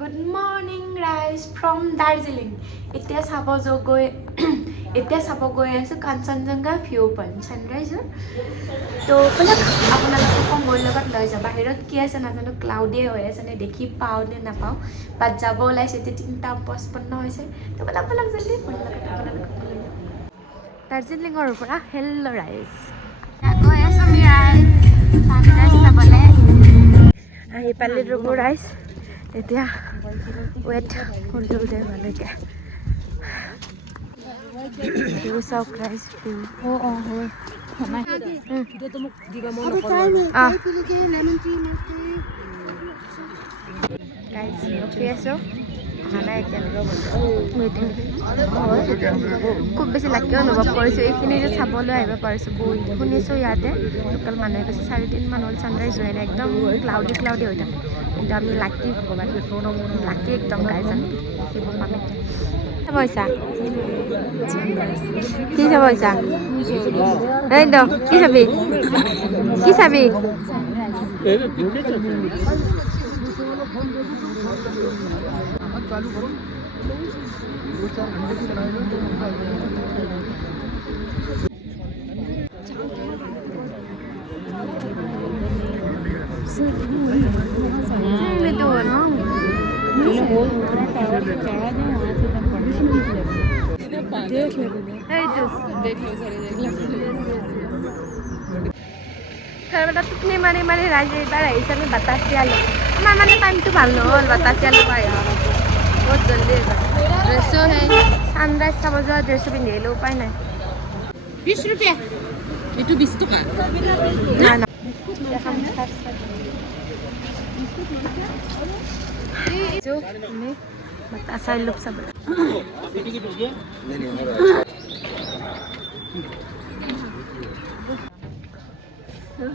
Good morning, guys, from Darjeeling. এতিয়া চাব গৈ আছো কাঞ্চনজংঘা ভিউ পইণ্ট ছানৰাইজৰ তো আপোনালোকক মোৰ লগত লৈ যাওঁ বাহিৰত কি আছে নাজানো ক্লাউডে হৈ আছে নে দেখি পাওঁ নে নাপাওঁ বাট যাব ওলাইছে এতিয়া 3:55 হৈছে তো আপোনালোক জল্দি মোৰ লগত আপোনালোকক লৈ যাওঁ দাৰ্জিলিঙৰ পৰা হেল্ল' ৰাইজ গৈ আছো আমি ৰাইজ ছানৰাইজ চাবলৈ আহি পালি ৰ'ব ৰাইজ এতিয়া ৱেট কৰিলোঁ দে ভালকৈ ভিউ চাওক ৰাইজ ভিউ খুব বেছি লাকি অনুভৱ কৰিছোঁ এইখিনি যে চাবলৈ আহিব পাৰিছোঁ বহুত শুনিছোঁ ইয়াতে লোকেল মানুহে কৈছে 4-3 মান হ'ল ছানৰাইজ হোৱাই নাই একদম ক্লাউডি হৈ থাকে কিন্তু আমি লাকি ভগৱান লাকি একদম গাইজন দেখিব পাম এতিয়া পইচা কি চাব পইচা একদম কি চাবি টোপনি মাৰি ৰাইজে এইবাৰ আহিছে আমি বাতাচিয়ালৈ আমাৰ মানে টাইমটো ভাল নহ'ল বাতাচিয়ালৈ পাই বহুত জল্দি ড্ৰেছো সেই ছানৰাইজ চাব যোৱা ড্ৰেছো পিন্ধি আহিলে উপায় নাই 20 रुपया এইটো 20 টকা না না বাতাচাই লোক চাব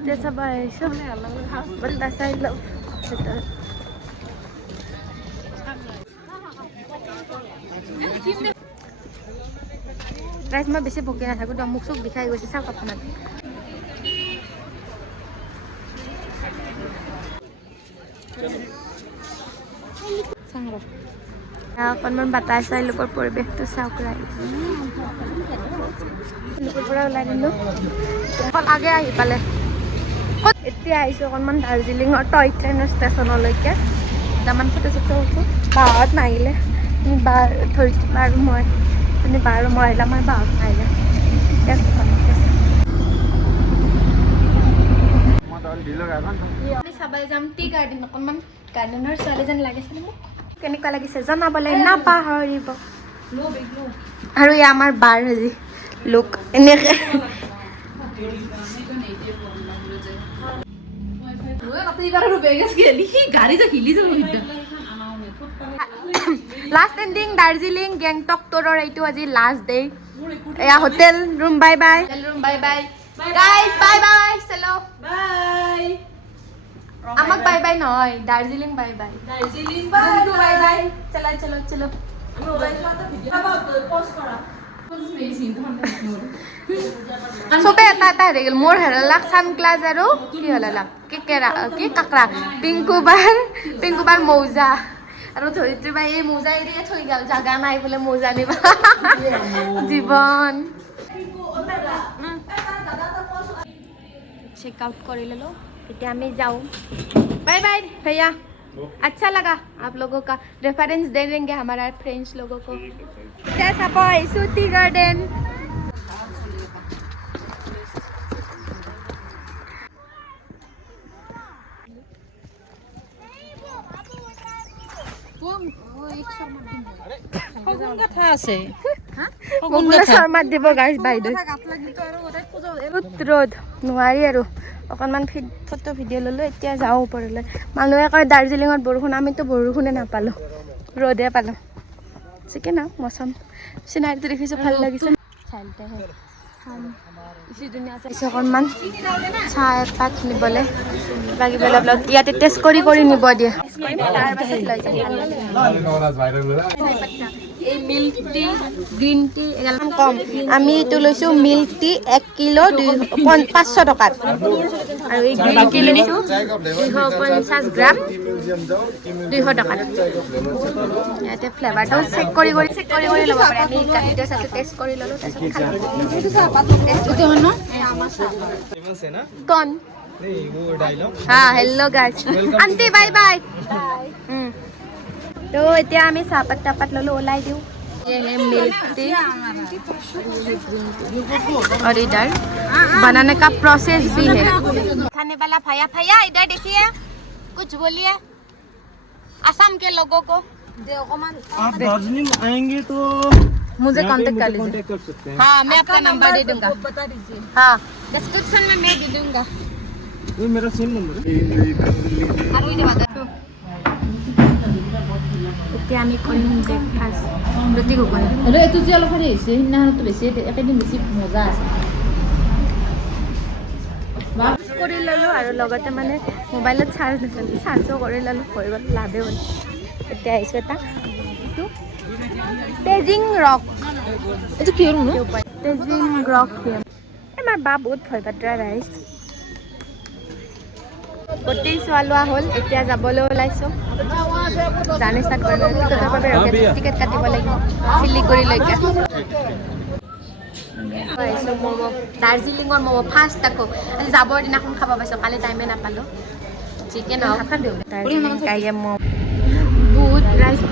जैसा भाई सब बंदा साइड लो राइस में बेसी भोके ना थाको तो मुख सुख दिखाई गई सब अपना संग्रह অকণমান বাতাহ চাই লোকৰ পৰিৱেশটো চাওক ৰাইজ লোকৰ পৰা ওলাই দিলোঁ আগে আহি পালে এতিয়া আহিছোঁ অকণমান দাৰ্জিলিঙৰ টয় ট্ৰেইনৰ ষ্টেচনলৈকে দুটামান ফটো চটো উঠোঁ বাহঁত নাহিলে বাৰ ধৰিছোঁ বাৰু মই আহিলে আমাৰ বাহঁত নাহিলে আমি চাবলৈ যাম টি গাৰ্ডেন অকণমান গাৰ্ডেনৰ ছোৱালী যেন লাগিছিলে মোক কেনেকুৱা লাগিছে জনাবলৈ নাপাহৰিব আৰু এয়া আমাৰ বাৰ আজি লোক এনেকৈ লাষ্ট এণ্ডিং দাৰ্জিলিং গেংটক টুৰৰ এইটো আজি লাষ্ট ডে এয়া hotel room bye bye guys bye bye চলো বাই আমাক বাই বাই নহয় দাৰ্জিলিং বাই বাই চলা চলো চলো চবে এটা এটা হেৰি গ'ল মোৰ হেৰালাক ছানগ্লাছ আৰু কি হেৰালাক কি কাকৰা পিংকু বাৰ মৌজা আৰু ধৰিত্ৰী বাই এই মৌজা এৰিয়ে থৈ গ'ল জাগা নাই বোলে মৌজা নিব জীৱন চেক आउट कर लो এতিয়া আমি যাও बाय बाय भैया अच्छा लगा आप लोगों का रेफरेंस दे देंगे हमारा फ्रेंड्स लोगों को जैसा पाई सूती गार्डन ৰ'দ নোৱাৰি আৰু অকণমান ফটো ভিডিঅ' ল'লোঁ এতিয়া যাওঁ ওপৰলৈ মানুহে কয় দাৰ্জিলিঙত বৰষুণ আমিতো বৰষুণে নাপালোঁ ৰ'দে পালোঁ চিকে না মৌচম চিনাৰীটো দেখিছোঁ ভাল লাগিছে অকণমান চাহ এপাক নিবলৈ কিবা অলপ ইয়াতে টেষ্ট কৰি নিব দিয়ে এই মিল্ক টি গ্ৰীণ টি এগালমান কম আমি এইটো লৈছোঁ মিল্ক টি 1 কিলো 500 টকাত আৰু এই গ্ৰীণ টি লৈছোঁ 250 গ্ৰাম 200 টকাত ইয়াতে ফ্লেভাৰটো চেক কৰি ল'ব পাৰে আমি গাখীৰটো চাহটো টেষ্ট কৰি ল'লোঁ তাৰপিছত খালোঁ कौन हाँ hello guys aunty bye bye तो এতিয়া আমি চাহপাত তাপাত ললো ওলাই দিও ये है मिल्क टी और इधर बनाने का प्रोसेस भी है खाने वाला भैया भैया इधर देखिए कुछ बोलिए असम के लोगों को आप दार्जिलिंग आएंगे तो मुझे कांटेक्ट कर लीजिए हाँ मैं आपका नंबर दे दूंगा बता दीजिए हाँ डिस्क्रिप्शन में मैं दे दूंगा ये मेरा सेम नंबर है এতিয়া আমি কৰিম ব্ৰেকফাষ্ট ৰুটি ঘুগুনি আৰু এইটো যে অলপ হেৰি হৈছে সিদিনাখনতো বেছি একেদিন বেছি মজা আছে কৰি ল'লোঁ আৰু লগতে মানে মোবাইলত চাৰ্জ নাছিল চাৰ্জো কৰি ল'লোঁ হৈ গ'ল লাভে হ'ল এতিয়া আহিছোঁ এটা এইটো তেজিং ৰক এইটো কি হ'ল তেজিং ৰক আমাৰ বা বহুত ভয় পাত্ৰা ৰাইজ গোটেই চোৱা লোৱা হ'ল এতিয়া যাবলৈ ওলাইছোঁ জাৰ্ণি ষ্টাৰ্ট কৰিব টিকটৰ বাবে টিকেট কাটিব লাগিব শিলিগুৰিলৈকে আহিছোঁ ম'ম' দাৰ্জিলিঙৰ ম'ম' ফাৰ্ষ্ট আকৌ আজি যাবৰ দিনাখন খাব পাইছোঁ কালি টাইমে নাপালোঁ চিকেন দাৰ্জিলিং কাইয়ে ম'ম'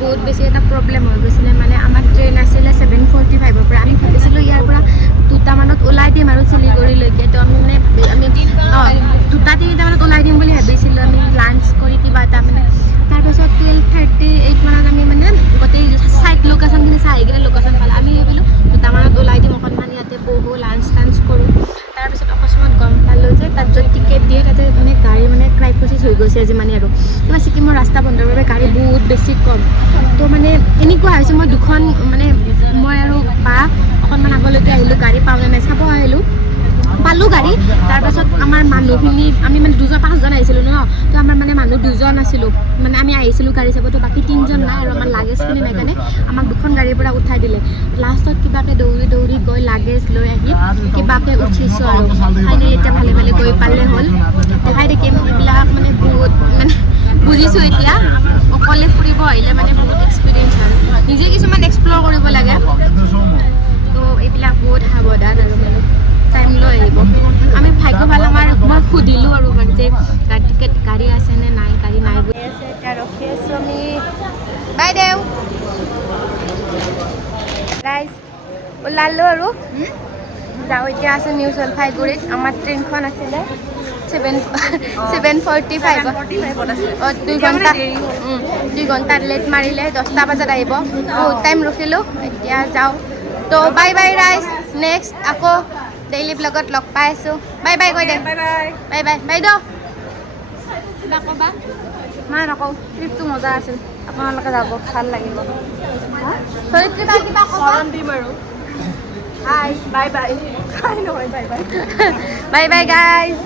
বহুত বেছি এটা প্ৰব্লেম হৈ গৈছিলে মানে আমাৰ ট্ৰেইন আছিলে 7:45 পৰা আমি ভাবিছিলোঁ ইয়াৰ পৰা 2টা মানত ওলাই দিম আৰু শিলিগুৰিলৈকে তো আমি মানে 2টা-3টা মানত ওলাই দিম বুলি ভাবিছিলোঁ আমি লাঞ্চ কৰি কিবা এটা মানে তাৰপিছত 12:38 মানত আমি মানে গোটেই চাইড লোকেশ্যনখিনি চাই কিনে লোকেশ্যন পালোঁ আমি ভাবিলোঁ 2টা মানত ওলাই দিম অকণমান ইয়াতে বহো লাঞ্চ টাঞ্চ কৰোঁ তাৰপিছত অকস্মাত গম পালোঁ যে তাত য'ত টিকেট দিয়ে তাতে মানে গাড়ী মানে ক্ৰাইচিছ হৈ গৈছে আজি মানে আৰু কিবা ছিকিমৰ ৰাস্তা বন্ধৰ বাবে গাড়ী বহুত বেছি কম তো মানে এনেকুৱা হৈছে মই দুখন মানে মই আৰু বা অকণমান আগলৈকে আহিলোঁ গাড়ী পাওঁ নে চাব আহিলোঁ পালোঁ গাড়ী তাৰপাছত আমাৰ মানুহখিনি আমি মানে 5জন আহিছিলোঁ ন তো আমাৰ মানে মানুহ 2জন আছিলোঁ মানে আমি আহিছিলোঁ গাড়ী চাব তো বাকী 3জন নাই আৰু আমাৰ লাগেজখিনি নাই কাৰণে আমাক 2খন গাড়ীৰ পৰা উঠাই দিলে লাষ্টত কিবাকৈ দৌৰি গৈ লাগেজ লৈ আহি কিবাকৈ উঠিছোঁ আৰু ফাইনেলি এতিয়া ভালে গৈ পালে হ'ল দেখাই দেখিম এইবিলাক মানে বহুত মানে বুজিছোঁ এতিয়া অকলে ফুৰিব আহিলে মানে বহুত এক্সপিৰিয়েঞ্চ আৰু নিজে কিছুমান এক্সপ্ল'ৰ কৰিব লাগে তো এইবিলাক বহুত সাৱধান আৰু মানে টাইম লৈ আহিব আমি ভাগ্য ভাল আমাৰ মই সুধিলোঁ আৰু মানে যে টিকেট গাড়ী আছেনে নাই গাড়ী নাই বুলি আছে এতিয়া ৰখি আছোঁ আমি বাইদেউ ৰাইজ ওলালোঁ আৰু যাওঁ এতিয়া আছোঁ নিউ জলপাইগুৰিত আমাৰ ট্ৰেইনখন আছিলে 7:45 2 ঘণ্টা লেট মাৰিলে 10টা বজাত আহিব বহুত টাইম ৰখিলোঁ এতিয়া যাওঁ তো বাই বাই ৰাইজ নেক্সট আকৌ ডেইলি ব্লগত লগ পাই আছোঁ বাই বাই কৈ দে বাই বাই বাইদেউ কিবা ক'বা মই নকওঁ ট্ৰিপটো মজা আছিল আপোনালোকে যাব ভাল লাগিব কিবা ক'ব দিম আৰু হাই বাই বাই নহয় bye bye bye bye guys